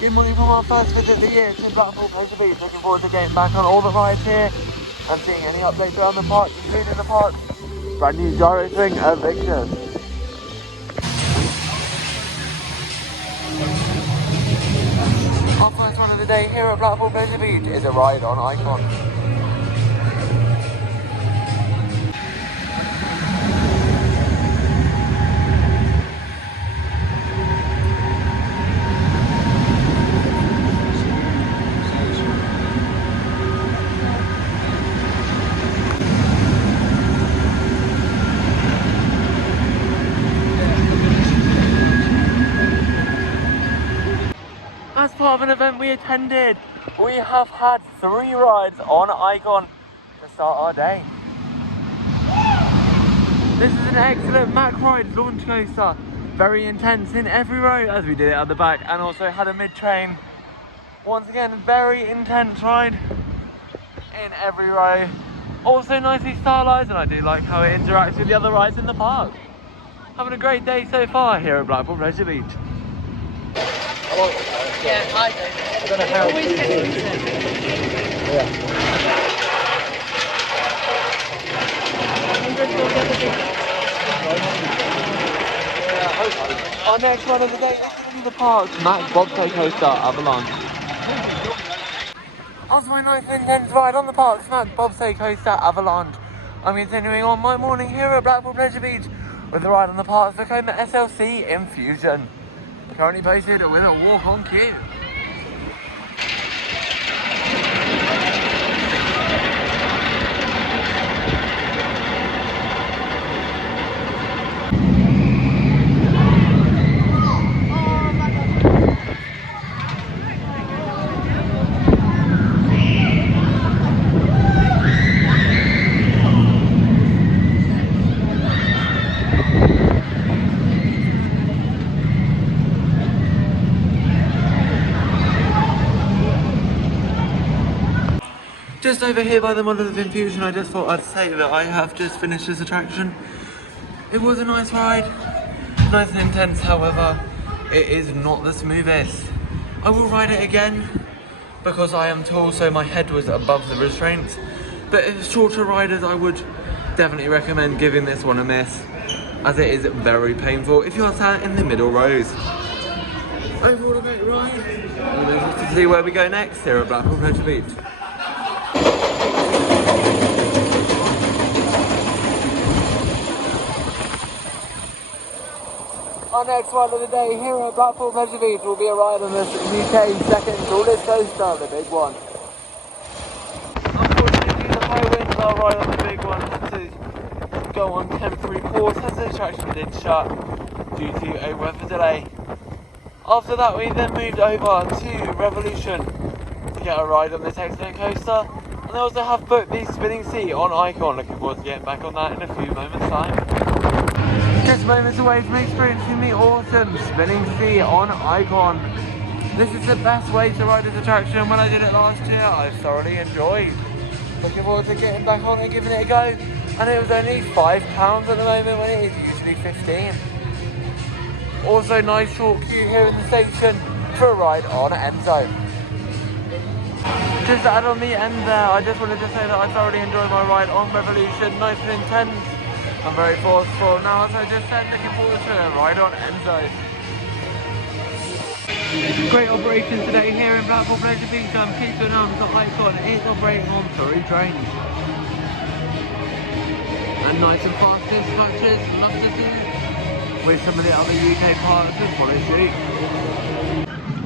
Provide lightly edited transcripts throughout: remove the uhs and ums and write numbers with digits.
Good morning from our first visit of the year to Blackpool Pleasure Beach. Looking forward to getting back on all the rides here and seeing any updates around the park, including the park's brand new gyro swing at Victor's. Our first one of the day here at Blackpool Pleasure Beach is a ride on Icon. As part of an event we attended, we have had 3 rides on Icon to start our day. This is an excellent Mac ride launch coaster, very intense in every row as we did it at the back, and also had a mid-train. Once again, very intense ride in every row. Also nicely stylized, and I do like how it interacts with the other rides in the park. Having a great day so far here at Blackpool Pleasure Beach. Yeah, I do. I don't know how always it is. Our next one of the day is going to be the park's Max bobsleigh coaster, Avalanche. After my nice intense ride on the park's Max bobsleigh coaster, Avalanche, I'm continuing on my morning here at Blackpool Pleasure Beach with a ride on the park's Vekoma SLC Infusion. Currently posted with a walk-on queue. Just over here by the Model of Infusion, I just thought I'd say that I have just finished this attraction. It was a nice ride, nice and intense, however, it is not the smoothest. I will ride it again because I am tall, so my head was above the restraints. But if shorter riders, I would definitely recommend giving this one a miss, as it is very painful if you are sat in the middle rows. Overall a great ride. We'll move to see where we go next here at Blackpool Pleasure Beach. Our next ride of the day here at Blackpool Pleasure Beach will be a ride on this UK's second tallest coaster, the big one. Unfortunately, the high winds are right on the big one to go on temporary pause as the attraction did shut due to a weather delay. After that, we then moved over to Revolution to get a ride on this excellent coaster, and they also have booked the spinning seat on Icon. Looking forward to getting back on that in a few moments' time. Just moments away from experiencing the awesome spinning seat on Icon. This is the best way to ride this attraction. When I did it last year, I thoroughly enjoyed. Looking forward to getting back on and giving it a go. And it was only £5 at the moment when it is usually 15. Also nice short queue here in the station for a ride on Enzo. Just to add on the end there, I just wanted to say that I thoroughly enjoyed my ride on Revolution. Nice and intense. I'm very forceful. Now, as I just said, looking forward to a ride on Enzo. Great operation today here in Blackpool Pleasure Beach. I'm pleased to announce that Icon is operating on 3 trains. And nice and fast dispatches, love to see, with some of the other UK parks as follow suit.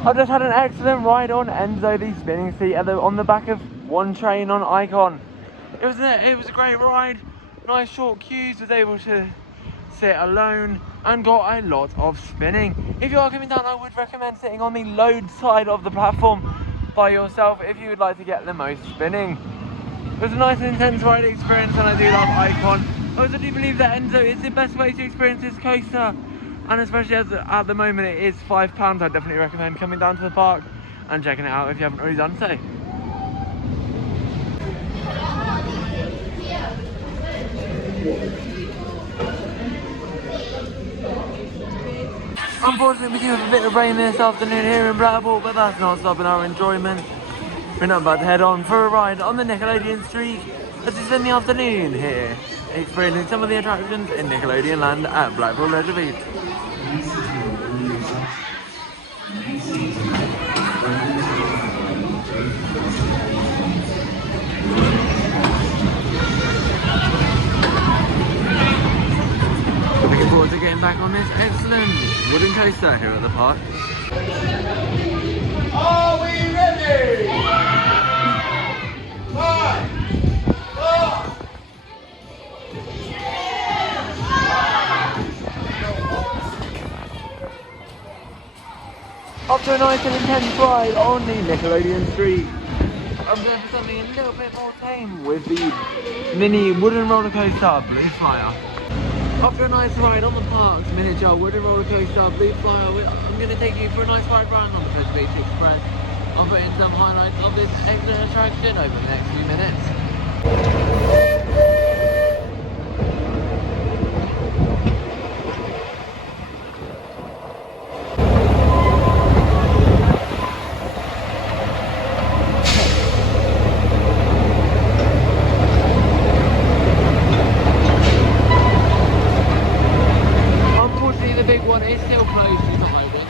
I've just had an excellent ride on Enzo, the spinning seat on the back of 1 train on Icon. It was a great ride. Nice short queues, was able to sit alone and got a lot of spinning. If you are coming down, I would recommend sitting on the load side of the platform by yourself if you would like to get the most spinning. It was a nice and intense ride experience, and I do love Icon. I also do believe that Enzo is the best way to experience this coaster, and especially as at the moment it is £5, I definitely recommend coming down to the park and checking it out if you haven't already done so. Unfortunately, we do have a bit of rain this afternoon here in Blackpool, but that's not stopping our enjoyment. We're not about to head on for a ride on the Nickelodeon streak as we spend the afternoon here, experiencing some of the attractions in Nickelodeon land at Blackpool Pleasure Beach. Looking forward to getting back on this excellent wooden coaster here at the park. Are we ready? 5, 4. After a nice and intense ride on the Nickelodeon streak, I'm going for something a little bit more tame with the mini wooden roller coaster Blue Flyer. After a nice ride on the park's miniature wooden roller coaster Blue Flyer, I'm going to take you for a nice ride round on the Pleasure Beach Express. I'll put in some highlights of this excellent attraction over the next few minutes. Unfortunately, the big one is still closed, it's not open.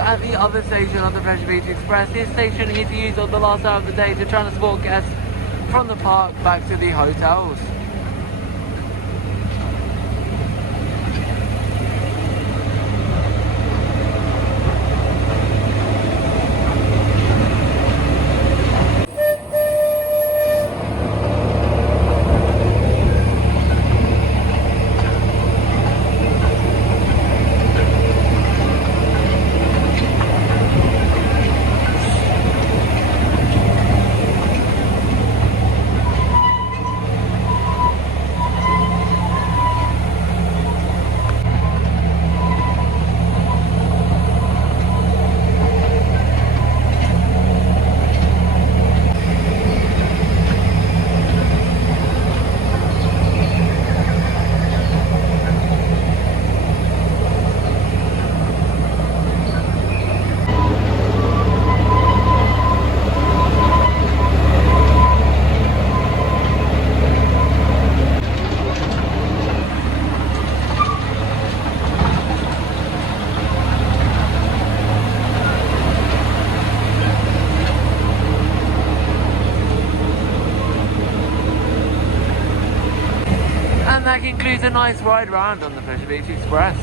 At the other station of the Pleasure Beach Express. This station is used on the last hour of the day to transport guests from the park back to the hotels. includes a nice ride round on the Pleasure Beach Express.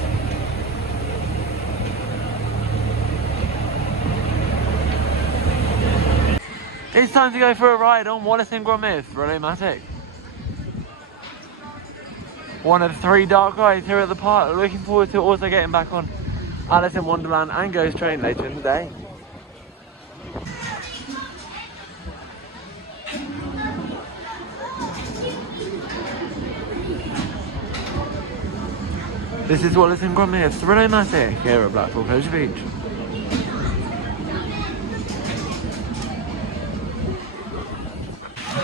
It's time to go for a ride on Wildest and Rollercoasters. One of the 3 dark rides here at the park. Looking forward to also getting back on Alice in Wonderland and Ghost Train later in the day. This is Wildest and Rollercoasters here at Blackpool Pleasure Beach.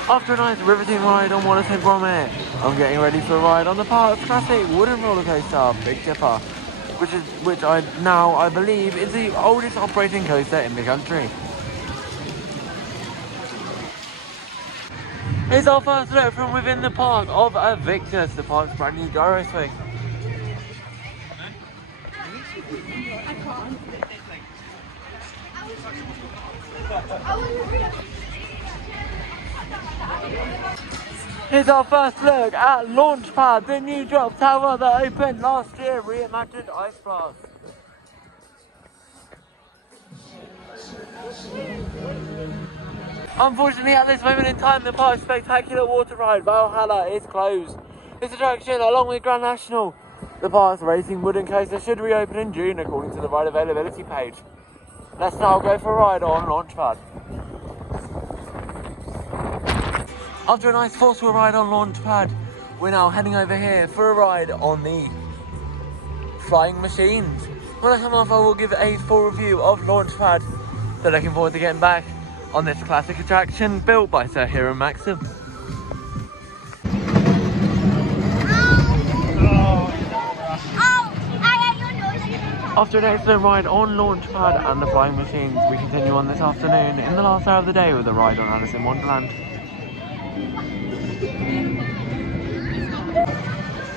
After a nice riveting ride on Wildest and Rollercoasters, I'm getting ready for a ride on the park's classic wooden roller coaster, Big Dipper, which I believe is the oldest operating coaster in the country. Here's our first look from within the park of Victus, the park's brand new gyro swing. Here's our first look at Launchpad, the new drop tower that opened last year, reimagined ice blast. Unfortunately, at this moment in time, the park's spectacular water ride, Valhalla, is closed. This attraction, along with Grand National, the park's racing wooden coaster, should reopen in June according to the ride availability page. Let's now go for a ride on Launchpad. After a nice forceful ride on Launchpad, we're now heading over here for a ride on the flying machines. When I come off, I will give a full review of Launchpad. So looking forward to getting back on this classic attraction built by Sir Hiram Maxim. After an excellent ride on Launchpad and the flying machines, we continue on this afternoon in the last hour of the day with a ride on Alice in Wonderland.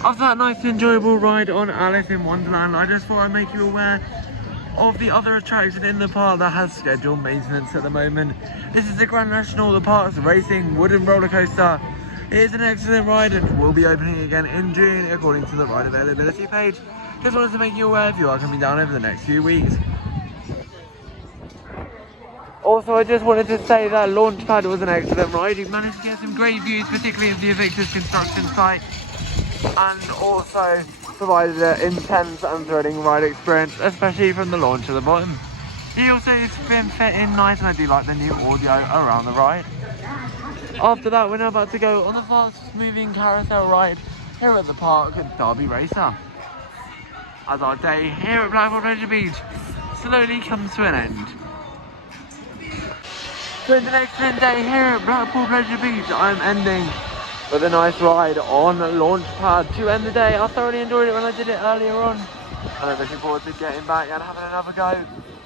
After that nice enjoyable ride on Alice in Wonderland, I just thought I'd make you aware of the other attraction in the park that has scheduled maintenance at the moment. This is the Grand National, the park's racing wooden roller coaster. It is an excellent ride and will be opening again in June according to the ride availability page. Just wanted to make you aware if you are coming down over the next few weeks. Also, I just wanted to say that Launchpad was an excellent ride. You managed to get some great views, particularly of the Victus construction site, and also provided an intense and thrilling ride experience, especially from the launch to the bottom. It also it's been fit in nice, and I do like the new audio around the ride. After that, we're now about to go on the fast moving carousel ride here at the park at Derby Racer, as our day here at Blackpool Pleasure Beach slowly comes to an end. So it's an excellent day here at Blackpool Pleasure Beach. I'm ending with a nice ride on Launchpad to end the day. I thoroughly enjoyed it when I did it earlier on, and I'm looking forward to getting back and having another go.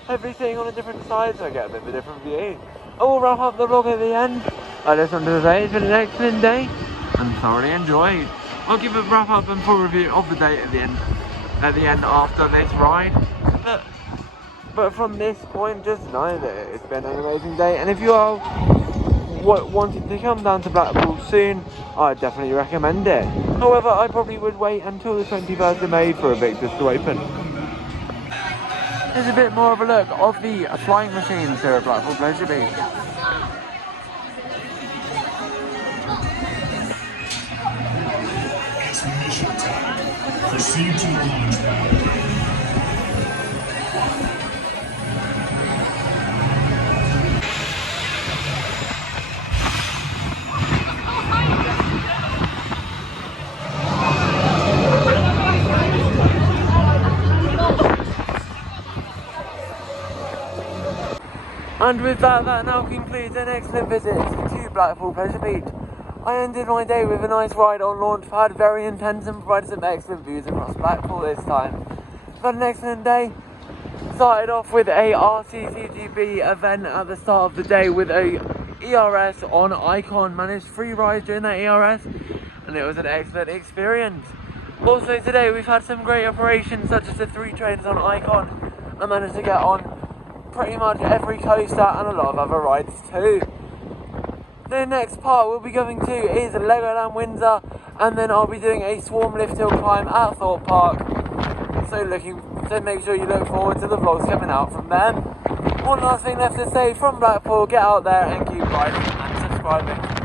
Hopefully sitting on a different side so I get a bit of a different view. I will wrap up the vlog at the end. I just wanted to say it's been an excellent day and thoroughly enjoyed. I'll give a wrap up and full review of the day at the end after this ride. But from this point, just know that it's been an amazing day, and if you are wanting to come down to Blackpool soon, I definitely recommend it. However, I probably would wait until the 21st of May for a Victus to open. Here's a bit more of a look of the flying machines here at Blackpool Pleasure Beach. It's mission time. Proceed to launch pad. And with that now concludes an excellent visit to Blackpool Pleasure Beach. I ended my day with a nice ride on Launchpad, very intense, and provided some excellent views across Blackpool this time. But an excellent day. Started off with a RCCGB event at the start of the day with a ERS on Icon. Managed 3 rides during that ERS, and it was an excellent experience. Also today we've had some great operations such as the 3 trains on Icon. I managed to get on pretty much every coaster and a lot of other rides too. The next part we'll be going to is Legoland Windsor, and then I'll be doing a swarm lift hill climb at Thorpe Park. So make sure you look forward to the vlogs coming out from then. One last thing left to say from Blackpool, get out there and keep riding and subscribing.